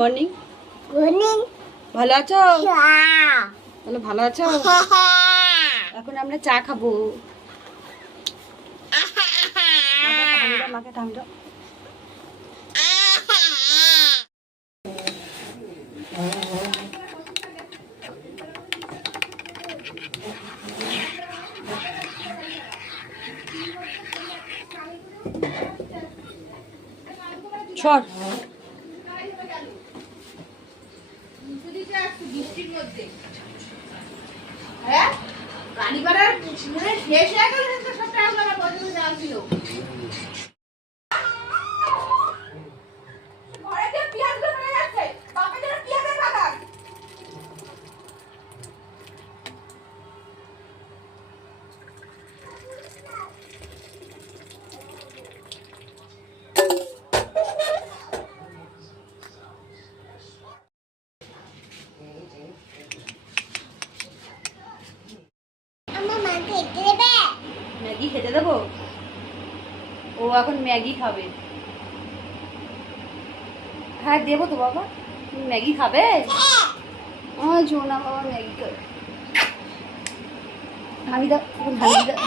Morning. ভালো আছো? তাহলে ভালো আছো? এখন আমরা চা খাবো। মাকে ঠান্ডা। ছড় বৃষ্টির মধ্যে হ্যাঁ গাড়ি ভাড়ার শেষ হয়ে গেল, সব টাকা পর্যন্ত যাওয়া ছিল। ম্যাগি খেতে দেবো? ও এখন ম্যাগি খাবে। হ্যাঁ দেবো তো বাবা। তুমি ম্যাগি খাবে? আমার জোনা বাবা ম্যাগি খাবে। হামি দাও, হামি দাও।